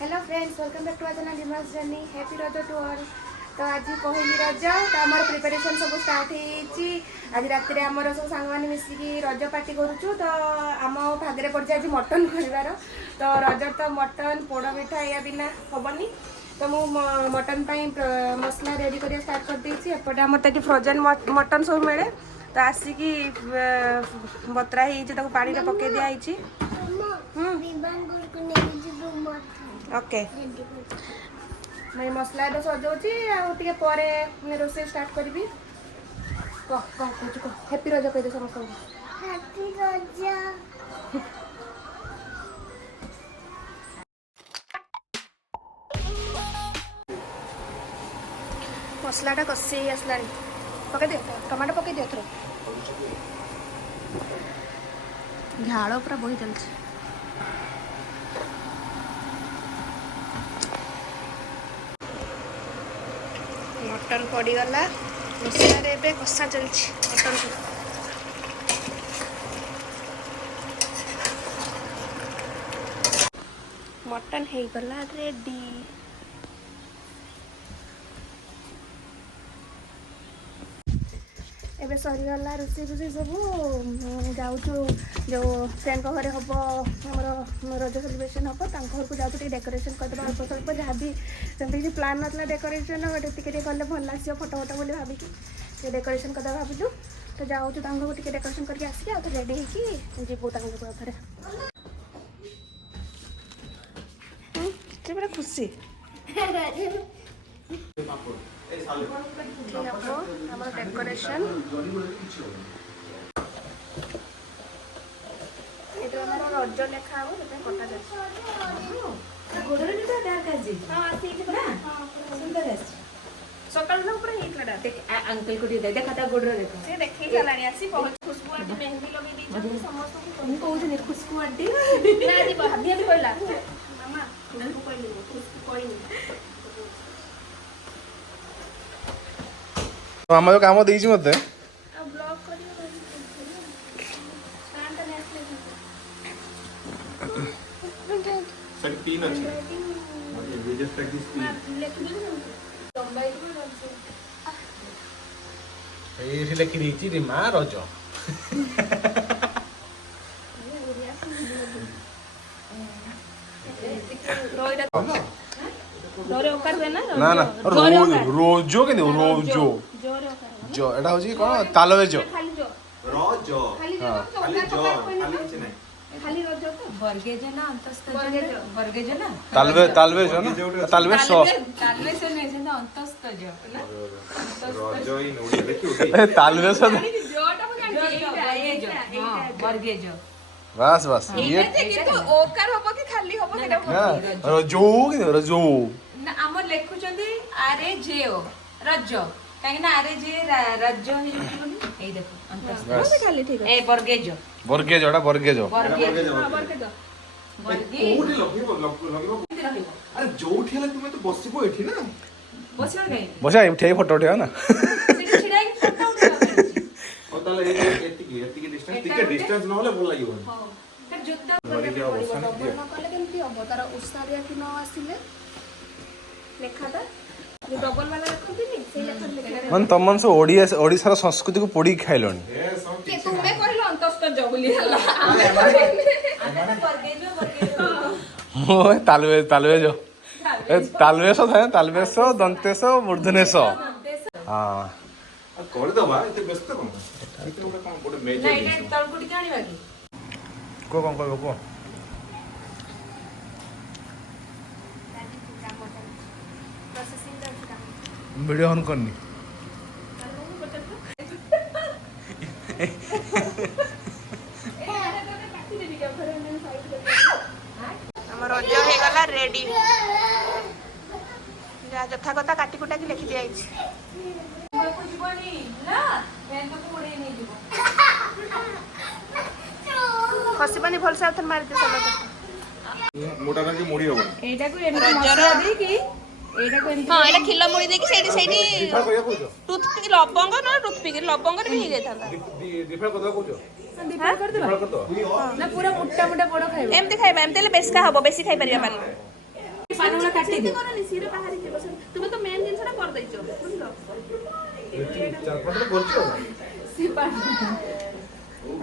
Hello friends, welcome back to our channel डिमास journey. Happy Raja to all. तो आज पहली रज तो आमर प्रिपरेशन सब स्टार्ट होती। आज रात में आमर सब सांग मैंने मिसिकी रज पार्टी करुचु। तो आम भाग्य पड़े आज मटन कर तो रज तो मटन पोड़ पिठा या बिना हेनी। तो मुझे मटन मसला रेडी कर स्टार्ट कर देती। एपटे आम तो फ्रोजेन मटन सब मिले तो आसिकी बतरा हो पानी में पकई दिखाई। ओके मैं मसला तो सजाऊँगी आगे पर रोसे स्टार्ट करी। कह कह हैप्पी रज कह दे समस्त हैप्पी रज। मसलाटा कषि आसला पकई दे टमाटो पकई दे थोड़ा झाड़ पूरा बही चलती। मटन पड़गला मसला कषा चलती मटन को। मटन हो गला रेडी। एबे सरीगला रोसे रोसे सब जाऊँ जो फ्रेंड घरे हम आम रज सेलिब्रेशन हम घर को जाऊँ डेकोरेशन करदे अल्प स्वल्प जहाँ भी सेमती किसी प्लान ना डेकोरेशन बटे गले भल आसो फटो फटो बोली भाविकी डेकोरेशन करदे भाविलु। तो जाऊँ को डेकोरेशन करके आसिक आउ रेडी होगी जीवु थे पूरा खुशी डेकोरेशन रज लेखा कटा सकाल अंकल को देखा गोड़ से देखी चलानी आसी बहुत खुशबू आंटी मेहंदी लगे दी समस्त कहते खुशबू आंटी भाभी भी कहला मामा खुशबू कहली खुशबू कहनी आम जो कम देती मत लिखी देती रिमा रज ना ना रोजो के रोजो जो एटा होजी कोन तालवेज रज खाली जो खाली रज तो बर्गेज ना अंतस्थ बर्गेज ना तालवेज ना तालवेज सो तालवेज नहीं से अंतस्थ जो ना रज ही नोडी देखियो तालवेज जोटा जो बर्गेज बस बस ये किंतु ओकार होबो कि खाली होबो सेटा रजो के रजो ना हमर लेखुचंदी आरे जेओ रज काहे ना आरे जे रज ही जुनी एई देखो अंतस्थ खाली ठीक ए बर्गेज बर्गेज ओटा बर्गेज बर्गेज बर्गेज कोठी लगिबो अरे जोठी हला तुमे तो बसिबो एठी ना बसिबो काहे बसा एठे फोटो उठेवा ना सेठी छिडाई फोटो उठावा और ताले एतिकी डिस्टेंस टिके डिस्टेंस न होले बोल लागिबो हां फिर जुद्ध बड़ी के अवस्था डबल न कले केमती हबो तार उस्तारिया कि न आसिले लेखाटा जो डबल वाला रखतिनी से लेखा मन तमन सो ओडिसा संस्कृति को पोड़ी खाइलोनी के तुमे कहलो अंतस्थ जो बोली हला ओए तालवेज तालवेज तालवेज था तालवेज दंतेश मूर्धनेश हां कर दबा एते व्यस्त कोन एते ओटा कोन गोटे मेजर नहीं नहीं तळकुटी के आनिबा की को कोन को वीडियो ऑन करनी हमर रज हे गला रेडी जा जथा कथा काटी कुटा की लिखि दिया को जीवनी ना मैं तो कोड़े नहीं जीवो खसिबानी भल से आथन मार दे सब मोटा ना के मोड़ी होबो एटा को एमती मसला दे की एटा को एमती हां एटा खिल्ला मुड़ी दे की सेठी सेठी डिफा करिया कहजो टूथपिक लबंग न टूथपिक लबंग रे भी हे जाता डिफा कदा कहजो डिफर कर देबा कर दो ना पूरा मोटा मोटा बड़ खाइबो एमती खाइबा एमती ले बेसका हबो बेसी खाइ परिया पानी ଦେଇଦିଅ। କରନି ସିରେ ବାହାରି ଯିବ ତୁମେ ତ ମେନ୍ ଜିନିଷଟା କରିଦେଇଛ ବୁଝିଲ ଚାରପାଟରେ କରୁଛ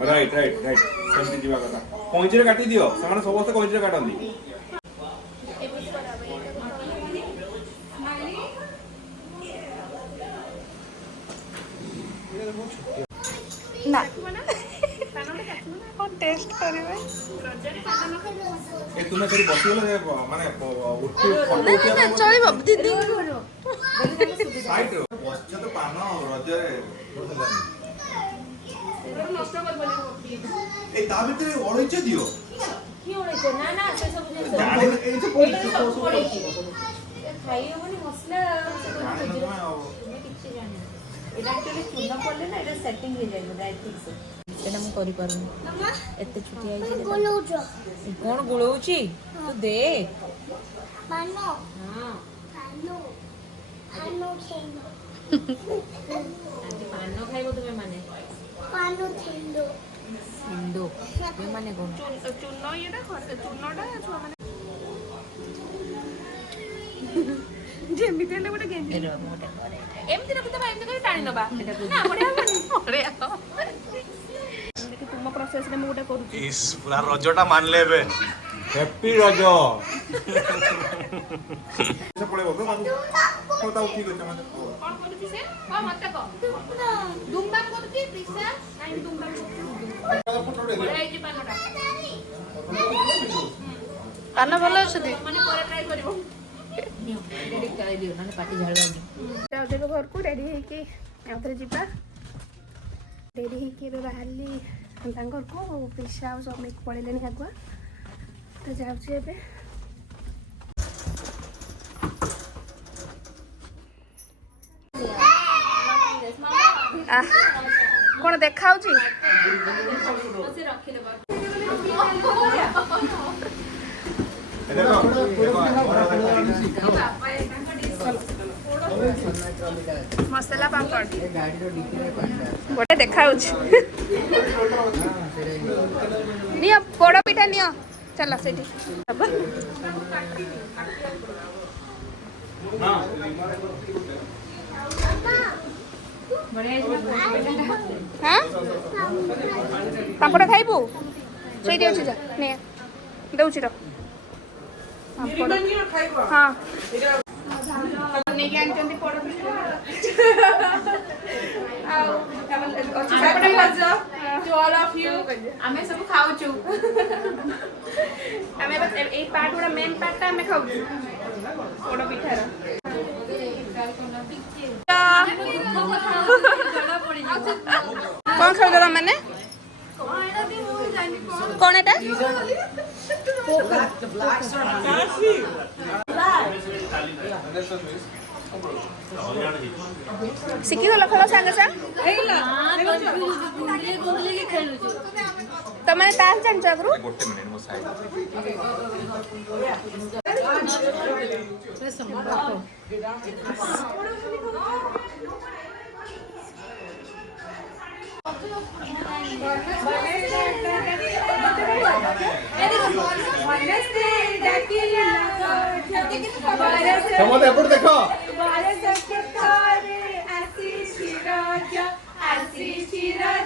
ରାଇଟ୍ ରାଇଟ୍ ରାଇଟ୍ ସେମିତି ଯିବା କଥା କଇଁଚିରେ କାଟି ଦିଅ ସେମାନେ ସମସ୍ତେ କଇଁଚିରେ କାଟନ୍ତି ନା ଟେଷ୍ଟ କରିବେ। ଏ ତୁମେ ସେଠି ବସିଗଲେ ମାନେ ଚଳିବ ଦିଦି ସାଇଡ୍ ବସିଛ ତ ପାନ ରଜରେ ନଷ୍ଟ କରିବନି ଏ ତା ଭିତରେ ଅଳେଇଚ ଦିଅ କି ଓଳେଇଛ? ନା ନା ସେ ସବୁ ଜିନିଷ ଜାଣିନ ଏଇ ଯେ ଏଇଟା ସବୁ ପଡିଛି। ଖାଇ ହବନି ମସଲା ଜାଣିନ ତମେ ଆଉ ତୁମେ କିଛି ଜାଣିନ। ଏଇଟା ଆକ୍ଚୁଆଲି ଚୂନ ପଡ଼ିଲେ ନା ଏଇଟା ସେଟିଂ ହେଇଯାଏ ରାଇଟ୍ ଠିକ୍ ସେ। ସେଇଟା ମୁଁ କରିପାରୁନି ଏତେ ଛୁଟିଆ ହେଇଛି। କଣ ଗୋଳଉଛି ତୁ ଦେ। ହଁ ଆଜି ପାନ ଖାଇବ ତୁମେ ମାନେ ହିଣ୍ଡୁ ମାନେ କଣ? ଚୂନ ଇଏଟା ଚୂନଟା ଛୁଆମାନେ ଯେମିତି ହେଲେ ଗୋଟେ ଗେଞ୍ଜି ଏମିତି ରଖିଦେବା ଏମିତି କରି ଟାଣି ନେବା ନା ବଢିଆ ହବନି ବଢିଆ ହବ। ଦେଖି ତୁମ ପ୍ରୋସେସରେ ମୁଁ ଗୋଟେ କରୁଛି ଇସ୍ ପୁରା ରଜଟା ମାନିଲେ ଏବେ ହ୍ୟାପି ରଜ ସେ ପଳେଇବ ତ ତାକୁ ଠିକ ଅଛି ମାନେ କଣ କରୁଛି ସେ ହଁ ମତେ କହ ଦୁମ୍ବାମ କରୁଛି ପ୍ରିସା ନାଇଁ ଦୁମ୍ବାମ ବଢିଆ ହେଇଛି ପାନଟା ପାନ ଭଲ ଅଛନ୍ତି ମାନେ ପରେ ଟ୍ରାଏ କରିବ ପାଟି ଝାଳ ଯାଉଦେବେ ଘରକୁ ରେଡି ହେଇକି ଆଉ ଥରେ ଯିବା ରେଡି ହେଇକି ଏବେ ବାହାରିଲି ତାଙ୍କ ଘରକୁ ପ୍ରିସା ଆଉ ସମିତ ପଳେଇଲେଣି ଆଗୁଆ ତ ଯାଉଛି ଏବେ କଣ ଦେଖାଉଛି ମସଲା ପାମ୍ପଡ଼ ଗୋଟେ ଦେଖାଉଛି ନିଅ ପୋଡ଼ ପିଠା ନିଅ ଚାଲ ସେଠି ହଁ ପାମ୍ପଡ଼ ଖାଇବୁ ସେଇଠି ଅଛି ଯା ନେ ଦେଉଛି ର ପାମ୍ପଡ଼ ହଁ ନେଇକି ଆଣିଛନ୍ତି ପୋଡ଼ ପିଠା ଆଉ ଆମେ ସବୁ ଖାଉଛୁ ଆମେ ଏଇ ପାର୍ଟ ଗୁଡ଼ା ମେନ୍ ପାର୍ଟଟା ଆମେ ଖାଉଛୁ ପୋଡ଼ ପିଠାର କଣ ଖାଉଛ ମାନେ କଣ ଏଟା ଶିଖିଗଲ ଖେଳ ସାଙ୍ଗେ ସାଙ୍ଗେ ତମେ ତାସ୍ ଜାଣିଛ ଆଗରୁ ଗୋଟେ ମିନିଟ୍ ମୋ ସାଇଡ୍ ସମସ୍ତେ ଏପଟେ ଦେଖ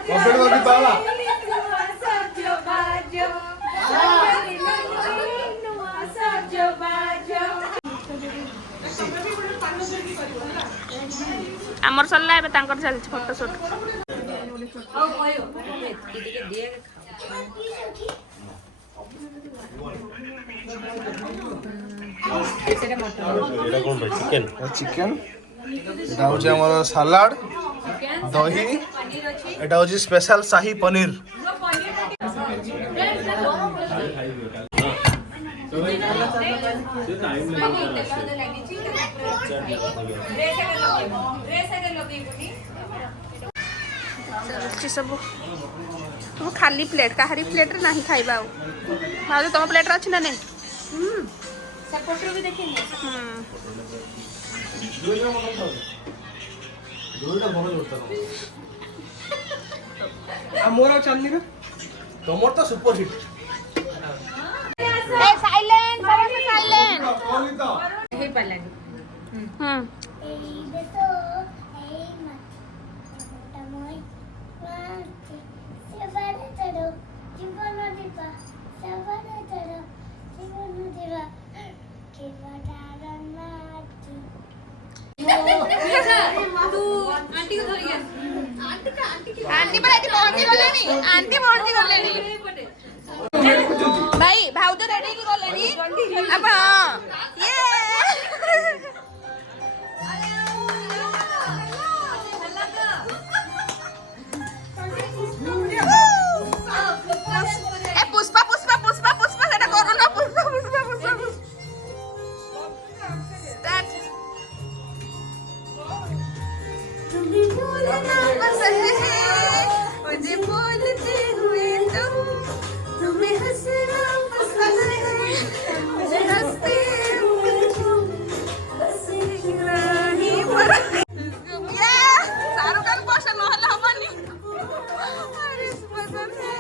କମ୍ପ୍ଲିଟ୍ କରିକି ପାଲା ଆମର ସରିଲା ଏବେ ତାଙ୍କର ଚାଲିଛି ଫଟୋ ସୁଟ୍ ଚିକେନ୍ এটা হচ্ছে আমার সালাড দহি এটা হচ্ছে স্পেশাল শাহী পনির ସବୁ तुम खाली प्लेट काहारी प्लेट रे नहीं खाइबा भाव तुम प्लेट रे अच्छी ना नहीं सपोर्टर भी देखेंगे मोर चांदनी का तमर तो सुपर हिट साइलेंट साइलेंट କହିପାରିଲାନି। आंटी पर आंटी पहुंची गलेनी आंटी पहुंची गलेनी भाई भाउज रेडी की गलेनी अब ये ए पुष्पा पुष्पा पुष्पा पुष्पा सेटा करू ना पुष्पा पुष्पा पुष्पा स्टार्ट मुझे बोलते हुए तुम्हें हंसना पसंद है मुझे हंसते हुए बस राही पर ये शाहरुख खान पोस्टर नहले हबनी अरे पसंद है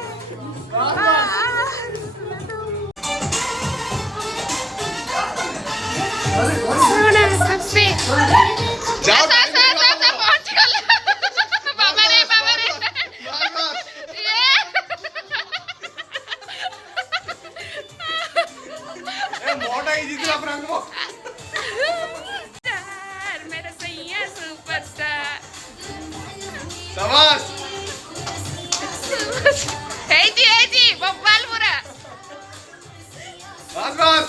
सोना सबसे जाओ पहुंच गले बाबा रे मोटा ही जीतला प्रांग मो मेरा सैया सुपरस्टार शाबाश हे जी बब्बाल पूरा बस बस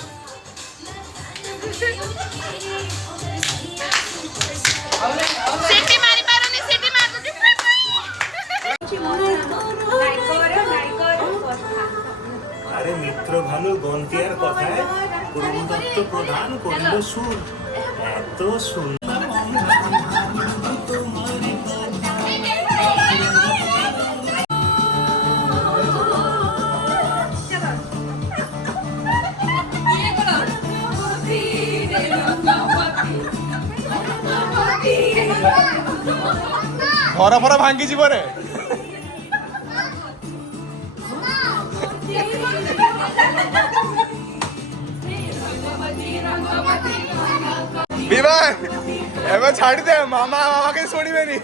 सिटी मारी पारुनी सिटी मार दो আরে মিত্র ভালো গন্তিয়ার কথায় পূর্ব দত্ত প্রধান করিল সুর এত সুন্দর ঘর ফরা ভাঙ্গি ଯିବ রে বিমান এবার ছাড়ি দে মামা আমাকে শুনিবেনি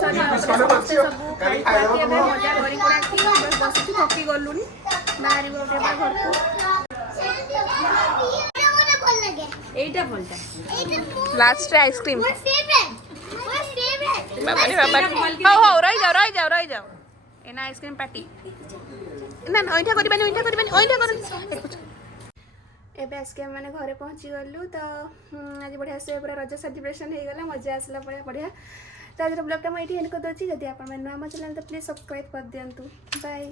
मजा बसी थकी गलुनी बाहर घर को এইটা ভলটা लास्ट आइसक्रीम बाबा रे बाबा हो रही जाओ एना आइसक्रीम पार्टी ना ना ओइठा करबानी ओइठा कर एबे आसके मैंने घरे पहुँची गलु तो आज बढ़िया से पूरा रज सेलिब्रेशन हो गला मजा आसला बढ़िया तो आज ब्लॉगटा मुझे एंड कर दूसरी जब आप नुआ चैनल तो प्लीज सब्सक्राइब कर दिंतु बाय।